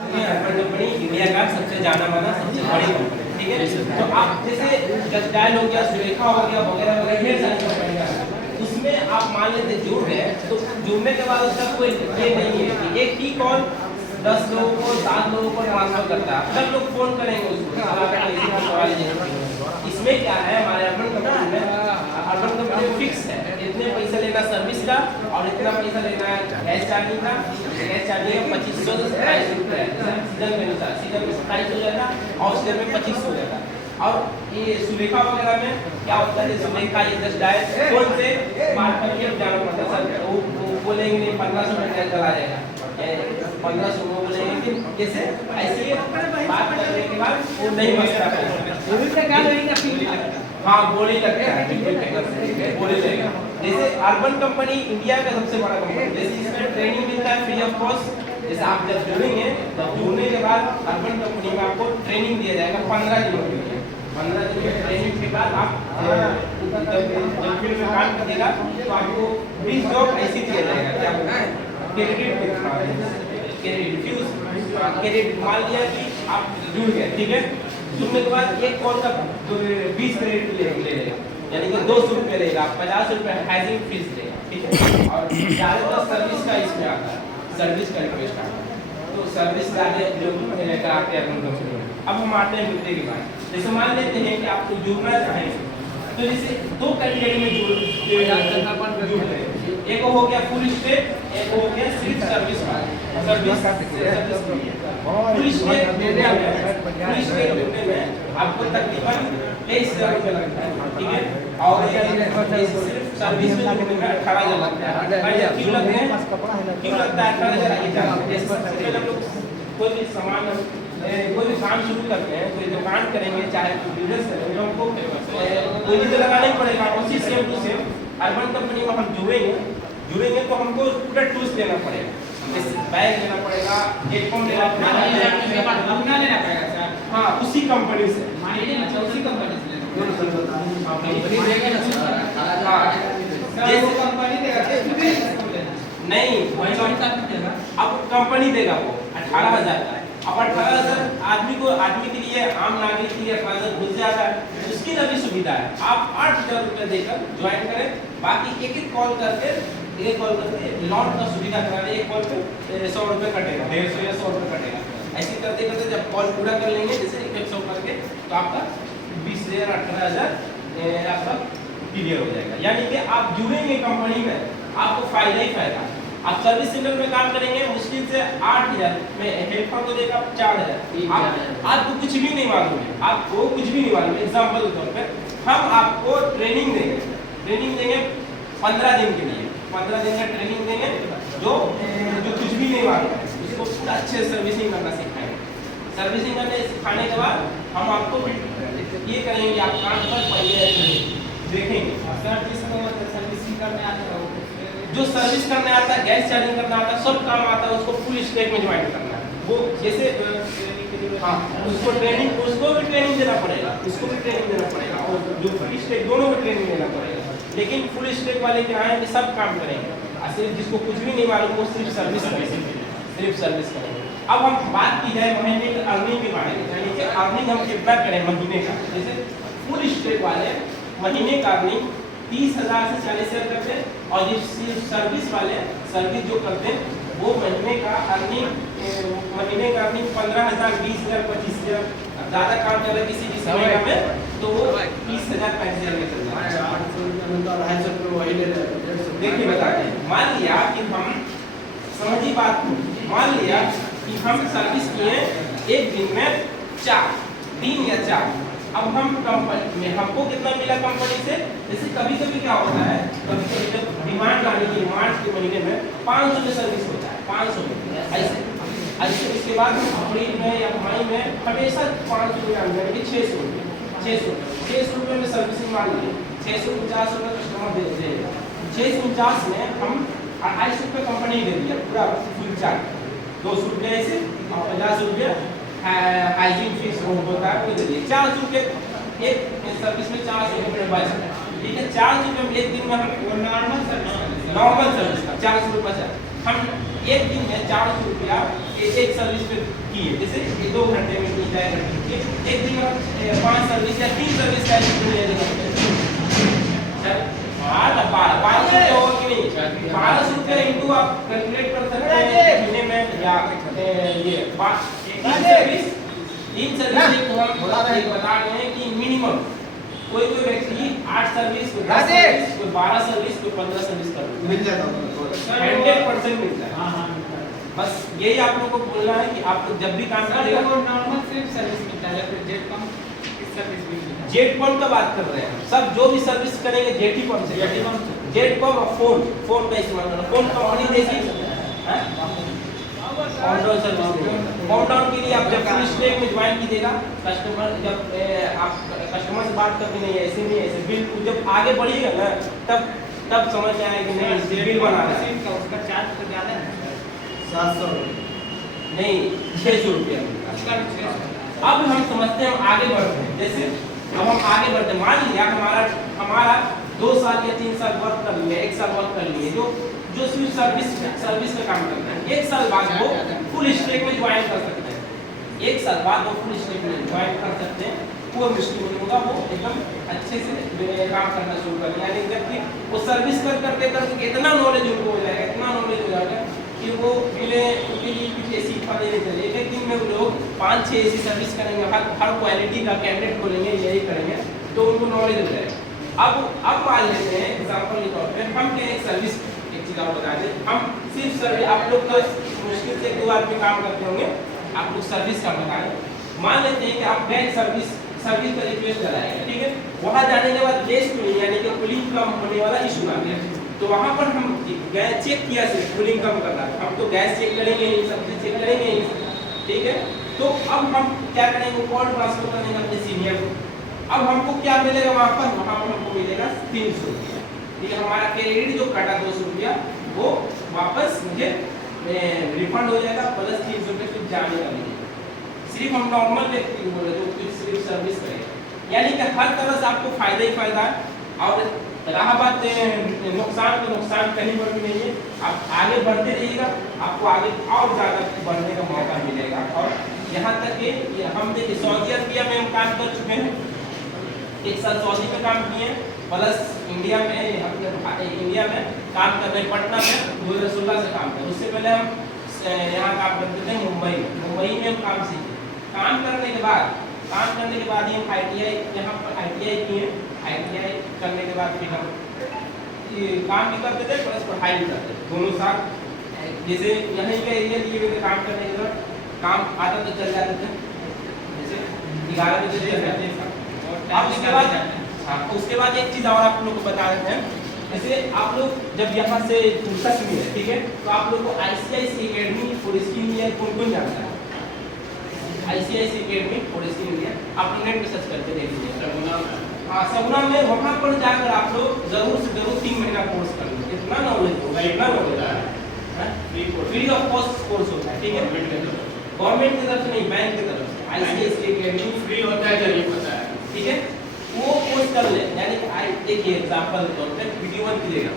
Company India का सबसे जाना माना सबसे बड़ी कंपनी, ठीक है। तो आप जैसे जस्टाइल हो गया, सुरेखा हो गया, वगैरह वगैरह ढेर सारी कंपनियां हैं, उसमें आप मान लेते जुड़ गए, तो जुड़ने के बाद उसका कोई ये नहीं है कि एक ही कॉल 10 लोगों को 7 लोगों को ट्रांसफर करता है, सब लोग फोन करेंगे उसको। इसमें क्या है, हमारे अर्बन कंपनी में फिक्स है, इतने पैसा लेना सर्विस का और इतना पैसा लेना है गैस चार्जिंग का। गैस चार्जिंग 2500 से 2700 रुपये है सीजन के अनुसार, सीजन में 2700 हो जाता है और सीजन में 2500 हो जाता है। और ये सुलेखा वगैरह में क्या होता है, सुलेखा ये जस्ट डायरेक्ट फोन से बात करके जाना पड़ता है सर, वो बोलेंगे 1500 में गैस चला जाएगा, 1500 वो बोलेंगे कि जैसे ऐसे बात करने के बाद वो नहीं बचता। हाँ बोली लगता है, बोली लगेगा। जैसे अर्बन कंपनी इंडिया का सबसे बड़ा कंपनी, जैसे इसमें ट्रेनिंग मिलता है फ्री ऑफ कॉस्ट। जैसे आप जब जुड़ेंगे तो जुड़ने के बाद अर्बन कंपनी में आपको ट्रेनिंग दिया जाएगा 15 दिनों के लिए। 15 दिन की ट्रेनिंग के बाद आप जब फील्ड में काम करिएगा तो आपको 20 जॉब ऐसी दिया जाएगा, क्या बोलना है, क्रेडिट मान लिया कि आप जुड़ गए, ठीक है। जुड़ने के बाद एक कॉल का 20 क्रेडिट ले लेगा, यानी कि 200 रुपये लेगा, 50 रुपये हाइजिंग फीस देगा, ठीक है। और ज़्यादातर सर्विस का इसमें आता है, सर्विस का रिक्वेस्ट आता है, तो सर्विस का जो कराते हैं अपन कंपनी में। अब हम आते हैं मुद्दे की बात। जैसे मान लेते हैं कि आपको जुड़ना चाहें, तो जैसे 2 कैटेगरी में जुड़ रहे, एक हो गया फुल स्टेट, एक हो गया सिर्फ सर्विस वाला। सर्विस फुल स्टेट जुड़ने में आपको तकरीबन 23,000 रुपये लगता है, ठीक है। और सिर्फ सर्विस में जुड़ने में 18,000 लगता है। क्यों लगता है 18,000? जैसे सबसे पहले हम लोग कोई भी सामान, कोई भी काम शुरू करते हैं, कोई दुकान करेंगे, चाहे बिजनेस करेंगे, हमको कोई भी लगाना नहीं पड़ेगा। उसी same to same Urban Company में हम जुड़ेंगे तो हमको पूरा टूल्स लेना पड़ेगा, जैसे बैग लेना पड़ेगा, हेडफोन लेना पड़ेगा, अपना लेना पड़ेगा सर। हाँ उसी कंपनी से, उसी कंपनी से जैसे कंपनी देगा नहीं, अब कंपनी देगा वो 18,000 का। अब 18,000 आदमी के लिए, आम नागरिक के लिए 18,000 घुस जाता है, उसकी भी सुविधा है। आप 8,000 रुपये देकर ज्वाइन करें, बाकी एक कॉल करके लॉट का सुविधा करा रहे, एक कॉल पे 100 रुपये कटेगा, 150 या 100 रुपये कटेगा। ऐसे करते करते जब कॉल पूरा कर लेंगे, जैसे 100 करके, तो आपका 20,000 18,000 आपका क्लियर हो जाएगा। यानी कि आप जुड़ेंगे कंपनी में, आपको फायदा ही फायदा। आप सर्विस सेंटर में काम करेंगे, मुश्किल से 8,000 में हेल्पर को देगा 4,000। आपको कुछ भी नहीं मालूम है, आपको कुछ भी नहीं मालूम। एग्जाम्पल के तौर पर हम आपको ट्रेनिंग देंगे 15 दिन के लिए, 15 दिन का ट्रेनिंग देंगे। जो कुछ भी नहीं मालूम है उसको पूरा अच्छे सर्विसिंग करना सिखाएंगे। सर्विसिंग करने सिखाने के बाद हम आपको ये करेंगे, आप काम कर पाइए देखेंगे। सर्विसिंग करने आता है, जो सर्विस करने आता है, गैस चार्जिंग करना आता है, सब काम आता है, उसको फुल स्टेट में ज्वाइन करना है। वो जैसे हाँ उसको भी ट्रेनिंग देना पड़ेगा, उसको भी ट्रेनिंग देना पड़ेगा, और जो फुल स्टेट दोनों को ट्रेनिंग देना पड़ेगा। लेकिन फुल स्टेट वाले क्या है कि सब काम करेंगे, सिर्फ जिसको कुछ भी नहीं मालूम वो सिर्फ सर्विस करेंगे। अब हम बात की जाए महीने की अर्निंग के बारे में, यानी कि अर्निंग हम कितना करें महीने का। जैसे फुल स्टेट वाले महीने का अर्निंग 30,000 से 40,000 करते हैं, और जिस सर्विस वाले सर्विस जो करते हैं वो महीने का अर्निंग 15,000 20,000 25,000। ज़्यादा काम चले किसी समय में तो वो 30,000 35,000 में चल जाता है। देखिए बताते हैं, मान लिया कि हम समझी बात को, मान लिया कि हम सर्विस किए एक दिन में 3 या 4। अब हम कंपनी में हमको कितना मिला कंपनी से, जैसे कभी कभी क्या होता है, कभी जब डिमांड आने की मार्च के महीने में 500 में सर्विस होता है, 500 में ऐसे। इसके बाद अप्रैल में या मई में हमेशा 500 रुपये यानी कि 600 रुपये में सर्विसिंग मान ली 649 रुपये कस्टमर दे देगा। 649 में हम 28 रुपये कंपनी दे दिया पूरा फुल चार्ज, 200 रुपये ऐसे और 50 रुपये हाइजीन फीस होता है वो दे दिए। 400 रुपये एक सर्विस में 400 रुपये बच, ठीक है। 400 रुपये में एक दिन में हम नॉर्मल सर्विस का 400 रुपये हम एक दिन में 400 रुपया एक सर्विस पे की है, जैसे 2 घंटे में की जाए, एक दिन में 5 सर्विस या 3 सर्विस का ले लेगा, 1200 रुपये होगा कि नहीं? 1200 रुपये इंटू आप कैलकुलेट कर सकते हैं महीने में, या ये 3 सर्विस को हम बता रहे हैं कि मिनिमम कोई व्यक्ति 8 सर्विस, 10 सर्विस, 12 सर्विस, 15 सर्विस कर मिल जाता है, 100% मिलता है। बस यही आप लोगों को बोलना है कि आप जब भी काम करेगा नॉर्मल सिर्फ सर्विस मिलता है, फिर जेट पंप की सर्विस भी मिलता है। जेट पंप का बात कर रहे हैं, सब जो भी सर्विस करेंगे जेटी पंप से, जेट पंप और फोन का इस्तेमाल करना, फोन कंपनी देखिए काउंटडाउन के लिए आप जब फुल स्टैक में ज्वाइन कीजिएगा, कस्टमर जब आप कस्टमर से बात करते नहीं, ऐसे नहीं, ऐसे बिल जब आगे बढ़िएगा ना, तब समझ में आएगा कि नहीं इससे बिल बना रहा है। उसका चार्ज तो ज़्यादा है, 700 नहीं 600 रुपया। अब हम समझते हैं, हम आगे बढ़ते हैं, जैसे अब हम आगे बढ़ते हैं, मान लिया हमारा 2 साल या 3 साल वर्क कर लिए, 1 साल वर्क कर लिए, जो सिर्फ सर्विस का काम करता है, 1 साल बाद वो फुल स्टैक में ज्वाइन कर सकते हैं, 1 साल बाद वो फुल स्टैक में ज्वाइन कर सकते हैं, वो मुश्किल नहीं होगा, वो एकदम अच्छे से काम करना शुरू कर दिया, यानी जबकि वो सर्विस करते इतना नॉलेज उनको हो जाएगा, इतना नॉलेज हो जाएगा कि वो उनके लिए कुछ ऐसी इफा देनी चाहिए। एक दिन में वो लोग 5-6 ऐसी सर्विस करेंगे, हर क्वालिटी का कैंडिडेट खोलेंगे, यही करेंगे, तो उनको नॉलेज हो जाएगा। अब मान लेते हैं एग्जाम्पल के तौर पर, हम एक सर्विस, एक चीज़ आप बता दें, हम सिर्फ सर्विस, आप लोग तो मुश्किल से 2 आदमी काम करते होंगे, आप लोग सर्विस का बता दें, मान लेते हैं कि आप गैस सर्विस का रिक्वेस्ट कराएंगे, ठीक है, वहाँ जाने के बाद गैस कूलिंग यानी कि कूलिंग कम होने वाला इशू आ गया, तो वहाँ पर हम गैस चेक किया, सिर्फ कूलिंग कम करना है, हम तो गैस चेक करेंगे नहीं, सब चीज़ चेक करेंगे नहीं, ठीक है, तो अब हम क्या करेंगे, कॉल ट्रांसफर करेंगे अपने सीनियर को। अब हमको क्या मिलेगा वहाँ पर हमको मिलेगा 300 रुपया, ठीक है, हमारा क्रेडिट जो कटा 200 रुपया वो वापस मुझे रिफंड हो जाएगा, प्लस 300 रुपये फिर जाने का मिलेगा। सिर्फ हम नॉर्मल व्यक्ति को बोले जो सिर्फ सर्विस करेगा, यानी कि हर तरह से आपको फायदा ही फायदा है। और रहा बात नुकसान, तो नुकसान कहीं पर भी नहीं है, आप आगे बढ़ते रहिएगा, आपको आगे और ज़्यादा बढ़ने का मौका मिलेगा। और यहाँ तक कि हम देखिए सऊदी अरबिया में हम काम कर चुके हैं, 1 साल सऊदी में काम किए, प्लस इंडिया में काम कर रहे हैं, पटना में 2016 से काम कर, उससे पहले हम यहाँ काम करते थे मुंबई में हम काम सीखे। काम करने के बाद ही हम ITI यहाँ पर ITI किए, ITI करने के बाद फिर हम काम भी करते थे प्लस पढ़ाई भी करते थे, दोनों साथ। जैसे यहीं के एरिया लिए हुए काम करने के बाद काम आता तो चल जाते थे, जैसे 11 बजे चल जाते थे। अब उसके बाद एक चीज़ और आप लोग को बता देते हैं, जैसे आप लोग जब यहाँ से फुर्सत मिले, ठीक है, तो आप लोग को ICIC academy for skill India कौन जानता है? ICIC academy for skill India आप नेट पे सर्च करके देख लीजिए, सगुना में, वहाँ पर जाकर आप लोग जरूर से जरूर 3 महीना कोर्स कर लीजिए, इतना नॉलेज होगा, इतना नॉलेज है, फ्री ऑफ कॉस्ट कोर्स होता है, ठीक है, गवर्नमेंट की तरफ से नहीं, बैंक की तरफ से ICIC एकेडमी फ्री होता है, जरूर पता है, ठीक है, वो कोर्स कर ले, यानी कि देखिए एग्जाम्पल के तौर पर वीडियो 1 कीजिएगा,